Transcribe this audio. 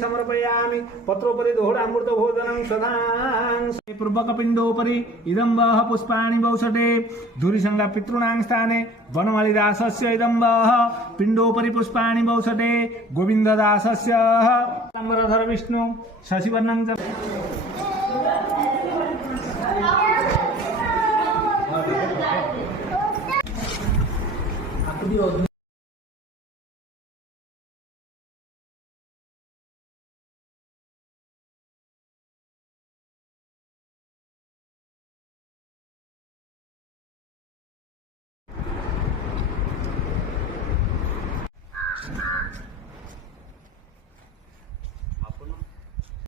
समर्पयामि पत्रोपरि दोहडामृत भोजनं सदां पूर्वकपिण्डोपरि इदं वः पुष्पाणि वौषटे धूरिसंगा पितॄणां स्थाने वनमालिदासस्य इदं वः पिण्डोपरि पुष्पाणि वौषटे गोविन्ददासस्य लम्बरधर विष्णु शशिवर्णं च